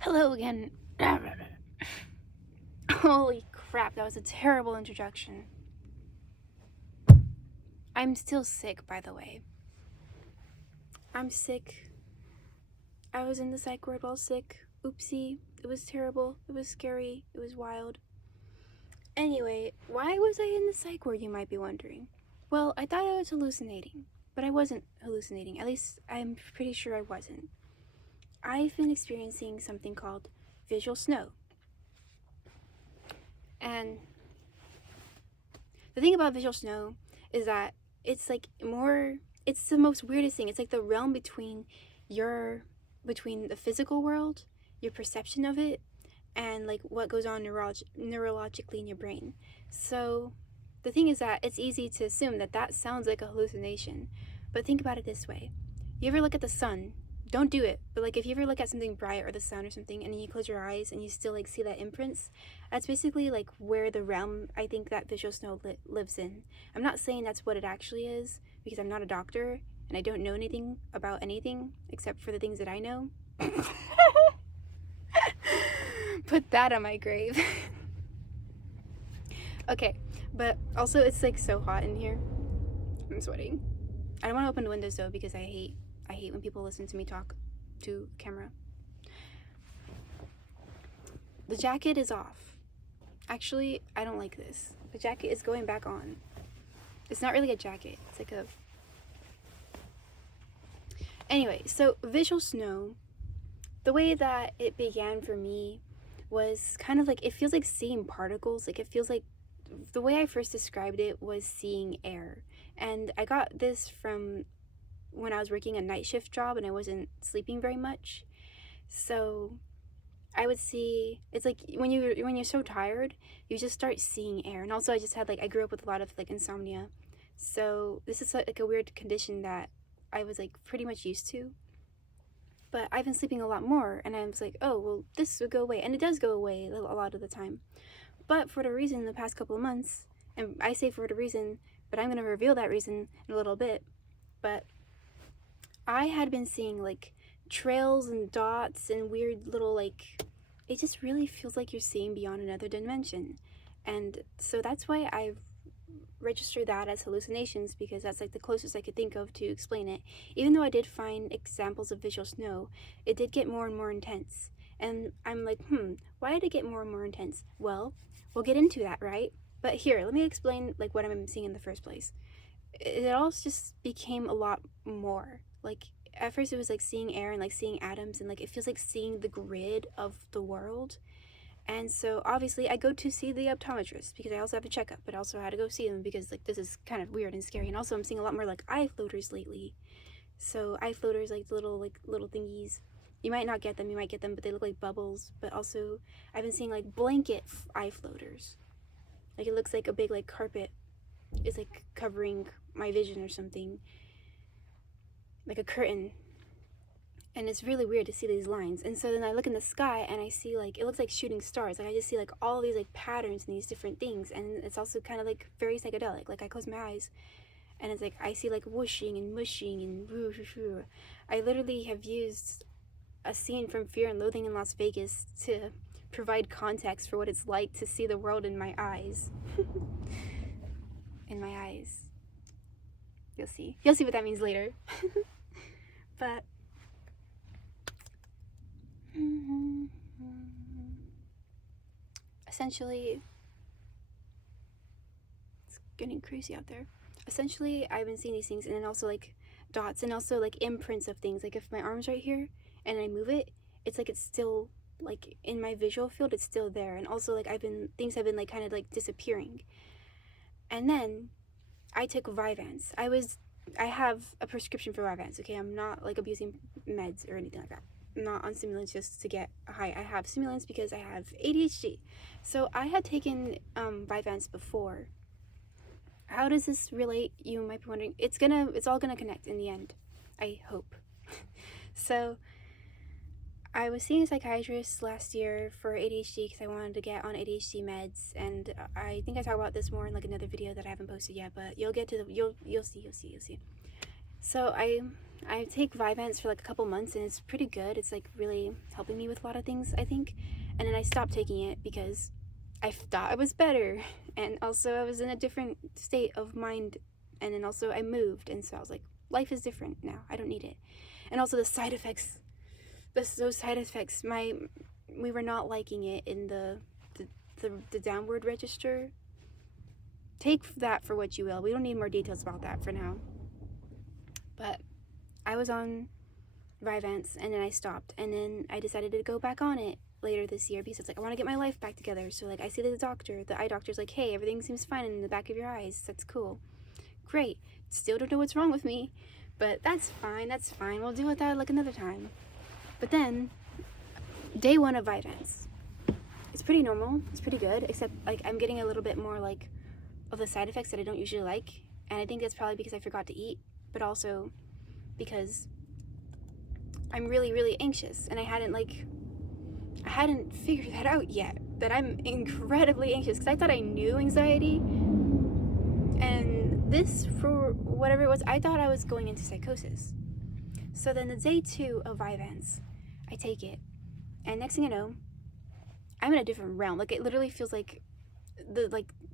Hello again. Holy crap, that was a terrible introduction. I'm still sick, by the way. I'm sick. I was in the psych ward while sick. Oopsie. It was terrible. It was scary. It was wild. Anyway, why was I in the psych ward, you might be wondering? Well, I thought I was hallucinating, but I wasn't hallucinating. At least, I'm pretty sure I wasn't. I've been experiencing something called visual snow. And the thing about visual snow is that it's like it's the most weirdest thing. It's like the realm between the physical world, your perception of it, and like what goes on neurologically in your brain. So the thing is that it's easy to assume that that sounds like a hallucination, but think about it this way. You ever look at the sun? Don't do it, but like if you ever look at something bright or the sun or something and then you close your eyes and you still like see that imprints, that's basically like where the realm I think that visual snow lives in. I'm not saying that's what it actually is because I'm not a doctor and I don't know anything about anything except for the things that I know. Put that on my grave. Okay, but also it's like so hot in here. I'm sweating. I don't want to open the windows though because I hate when people listen to me talk to camera. The jacket is off. Actually, I don't like this. The jacket is going back on. It's not really a jacket. It's like a... Anyway, so visual snow, the way that it began for me was kind of like, it feels like seeing particles. Like it feels like, the way I first described it was seeing air. And I got this from when I was working a night shift job and I wasn't sleeping very much. So I would see, it's like when you're so tired, you just start seeing air. And also I just had like, I grew up with a lot of like insomnia. So this is like a weird condition that I was like pretty much used to. But I've been sleeping a lot more and I was like, oh, well, this would go away. And it does go away a lot of the time. But for the reason in the past couple of months, and I say for the reason, but I'm going to reveal that reason in a little bit. But I had been seeing like trails and dots and weird little like, it just really feels like you're seeing beyond another dimension. And so that's why I've registered that as hallucinations, because that's like the closest I could think of to explain it. Even though I did find examples of visual snow, it did get more and more intense. And I'm like, why did it get more and more intense? Well, we'll get into that, right? But here, let me explain like what I'm seeing in the first place. It all just became a lot more. Like at first it was like seeing air and like seeing atoms and like it feels like seeing the grid of the world. And so obviously I go to see the optometrist because I also have a checkup, but also I had to go see them because like this is kind of weird and scary. And also I'm seeing a lot more like eye floaters lately. So eye floaters, like little thingies. You might not get them, you might get them, but they look like bubbles. But also I've been seeing like blanket eye floaters. Like it looks like a big like carpet is like covering my vision or something. Like a curtain. And it's really weird to see these lines. And so then I look in the sky and I see like, it looks like shooting stars. Like I just see like all these like patterns and these different things. And it's also kind of like very psychedelic. Like I close my eyes and it's like, I see like whooshing and mushing and woo shoo shoo. I literally have used a scene from Fear and Loathing in Las Vegas to provide context for what it's like to see the world in my eyes. In my eyes. You'll see. You'll see what that means later. But essentially, it's getting crazy out there. Essentially, I've been seeing these things and then also like dots and also like imprints of things. Like if my arm's right here and I move it, it's like it's still like in my visual field, it's still there. And also like things have been like kind of like disappearing. And then I took Vyvanse. I have a prescription for Vyvanse, okay? I'm not like abusing meds or anything like that. I'm not on stimulants just to get high. I have stimulants because I have ADHD. So I had taken Vyvanse before. How does this relate? You might be wondering. It's all gonna connect in the end. I hope. So I was seeing a psychiatrist last year for ADHD because I wanted to get on ADHD meds, and I think I talk about this more in like another video that I haven't posted yet, but you'll see. So I take Vyvanse for like a couple months and it's pretty good. It's like really helping me with a lot of things, I think. And then I stopped taking it because I thought I was better. And also I was in a different state of mind. And then also I moved. And so I was like, life is different now. I don't need it. And also the side effects, those side effects, we were not liking it in the downward register. Take that for what you will. We don't need more details about that for now. But I was on Vyvanse and then I stopped, and then I decided to go back on it later this year because it's like I want to get my life back together. So like I see the doctor, the eye doctor's like, hey, everything seems fine in the back of your eyes. That's cool. Great. Still don't know what's wrong with me, but that's fine. We'll deal with that like another time. But then day 1 of Vyvanse, it's pretty normal. It's pretty good, except like I'm getting a little bit more like of the side effects that I don't usually like, and I think that's probably because I forgot to eat, but also because I'm really, really anxious, and I hadn't figured that out yet, that I'm incredibly anxious, because I thought I knew anxiety, and this, for whatever it was, I thought I was going into psychosis. So then the day 2 of Vyvanse, I take it, and next thing I know, I'm in a different realm. Like, it literally feels like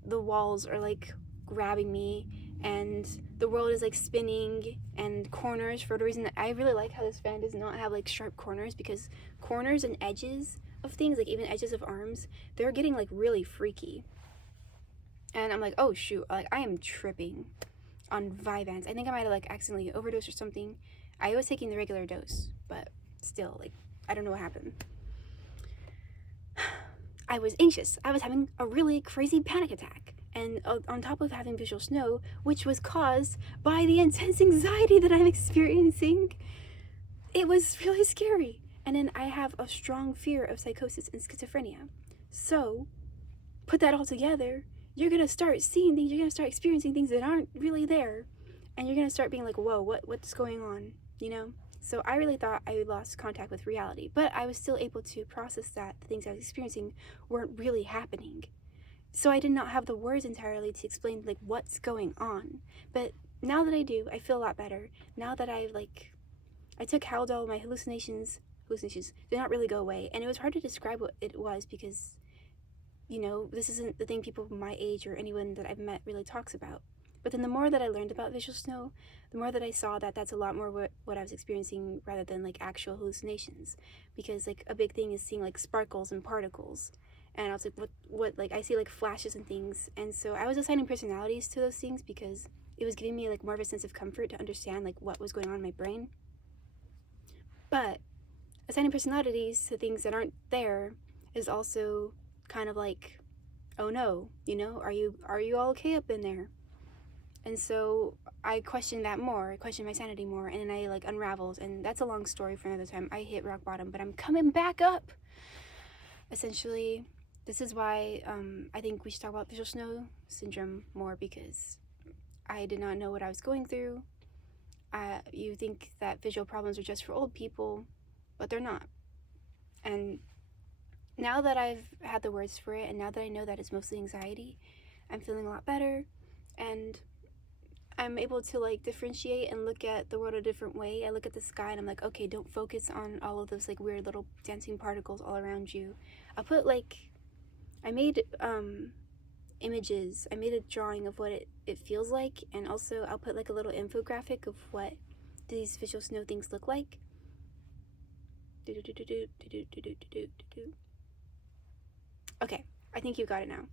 the walls are like grabbing me, and the world is like spinning, and corners, for the reason that I really like how this fan does not have like sharp corners, because corners and edges of things, like even edges of arms, they're getting like really freaky. And I'm like, oh shoot, like I am tripping on Vyvanse. I think I might have like accidentally overdosed or something. I was taking the regular dose, but still, like, I don't know what happened. I was anxious. I was having a really crazy panic attack. And on top of having visual snow, which was caused by the intense anxiety that I'm experiencing, it was really scary. And then I have a strong fear of psychosis and schizophrenia. So, put that all together, you're gonna start seeing things, you're gonna start experiencing things that aren't really there. And you're gonna start being like, whoa, what's going on, you know? So I really thought I lost contact with reality, but I was still able to process that the things I was experiencing weren't really happening. So I did not have the words entirely to explain like what's going on. But now that I do, I feel a lot better. Now that I took Haldol, my hallucinations did not really go away, and it was hard to describe what it was because, you know, this isn't the thing people my age or anyone that I've met really talks about. But then the more that I learned about visual snow, the more that I saw that that's a lot more what I was experiencing rather than like actual hallucinations. Because like a big thing is seeing like sparkles and particles. And I was like, what, like I see like flashes and things. And so I was assigning personalities to those things because it was giving me like more of a sense of comfort to understand like what was going on in my brain. But assigning personalities to things that aren't there is also kind of like, oh no, you know, are you all okay up in there? And so I questioned that more. I questioned my sanity more, and then I like unraveled. And that's a long story for another time. I hit rock bottom, but I'm coming back up. Essentially, this is why I think we should talk about visual snow syndrome more, because I did not know what I was going through. You think that visual problems are just for old people, but they're not. And now that I've had the words for it, and now that I know that it's mostly anxiety, I'm feeling a lot better, and I'm able to like differentiate and look at the world a different way. I look at the sky and I'm like, okay, don't focus on all of those like weird little dancing particles all around you. I'll put like, I made images. I made a drawing of what it feels like, and also I'll put like a little infographic of what these visual snow things look like. Okay, I think you got it now.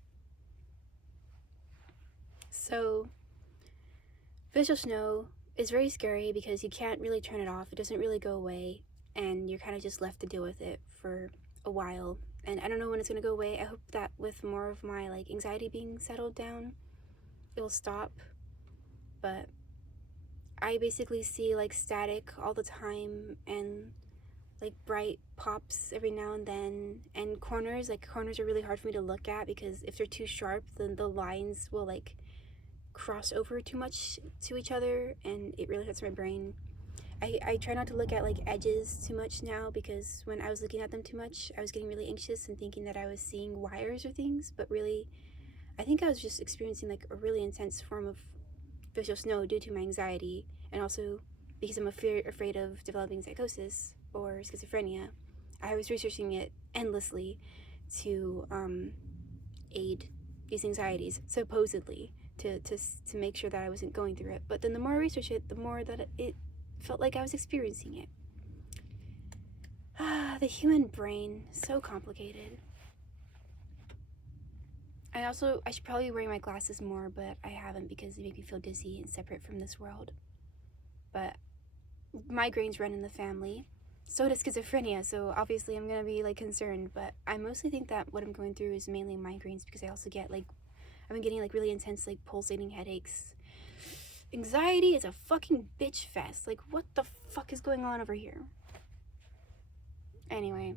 So visual snow is very scary because you can't really turn it off. It doesn't really go away, and you're kind of just left to deal with it for a while. And I don't know when it's gonna go away. I hope that with more of my like anxiety being settled down, it will stop. But I basically see like static all the time, and like bright pops every now and then, and corners are really hard for me to look at because if they're too sharp, then the lines will like cross over too much to each other, and it really hurts my brain. I try not to look at like edges too much now, because when I was looking at them too much, I was getting really anxious and thinking that I was seeing wires or things, but really I think I was just experiencing like a really intense form of visual snow due to my anxiety, and also because I'm afraid of developing psychosis or schizophrenia. I was researching it endlessly to aid these anxieties, supposedly, to make sure that I wasn't going through it. But then the more I researched it, the more that it felt like I was experiencing it. The human brain, so complicated. I should probably be wearing my glasses more, but I haven't because they make me feel dizzy and separate from this world. But migraines run in the family. So does schizophrenia, so obviously I'm gonna be like concerned, but I mostly think that what I'm going through is mainly migraines because I also get like, I've been getting like really intense like pulsating headaches. Anxiety is a fucking bitch fest. Like, what the fuck is going on over here? Anyway,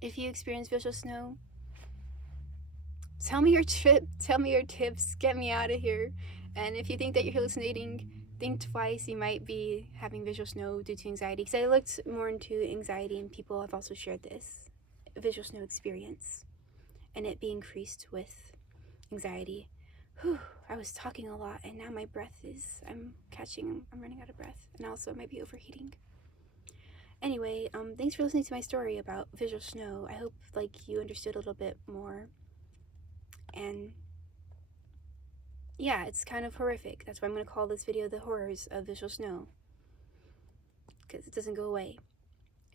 if you experience visual snow, tell me your trip, tell me your tips, get me out of here. And if you think that you're hallucinating, think twice. You might be having visual snow due to anxiety. Because I looked more into anxiety, and people have also shared this visual snow experience, and it being increased with anxiety. Whew, I was talking a lot, and now my breath is, I'm running out of breath, and also I might be overheating. Anyway, thanks for listening to my story about visual snow. I hope like you understood a little bit more. And yeah, it's kind of horrific. That's why I'm going to call this video The Horrors of Visual Snow, because it doesn't go away,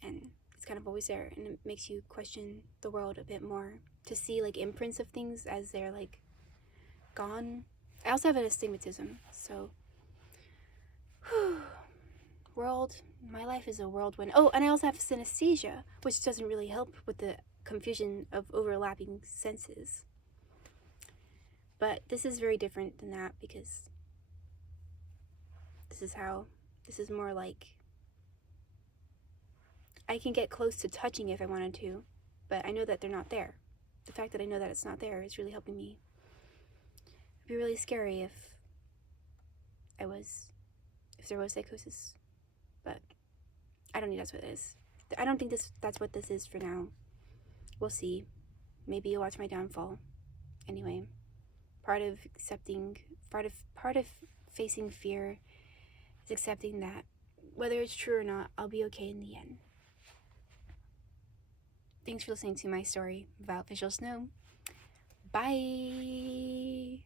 and it's kind of always there, and it makes you question the world a bit more, to see like imprints of things as they're like gone. I also have an astigmatism, so world, my life is a whirlwind. Oh, and I also have synesthesia, which doesn't really help with the confusion of overlapping senses. But this is very different than that, because this is more like, I can get close to touching if I wanted to, but I know that they're not there. The fact that I know that it's not there is really helping me. It'd be really scary if there was psychosis, but I don't think that's what it is. I don't think that's what this is for now. We'll see. Maybe you'll watch my downfall. Anyway, part of facing fear is accepting that whether it's true or not, I'll be okay in the end. Thanks for listening to my story about visual snow. Bye!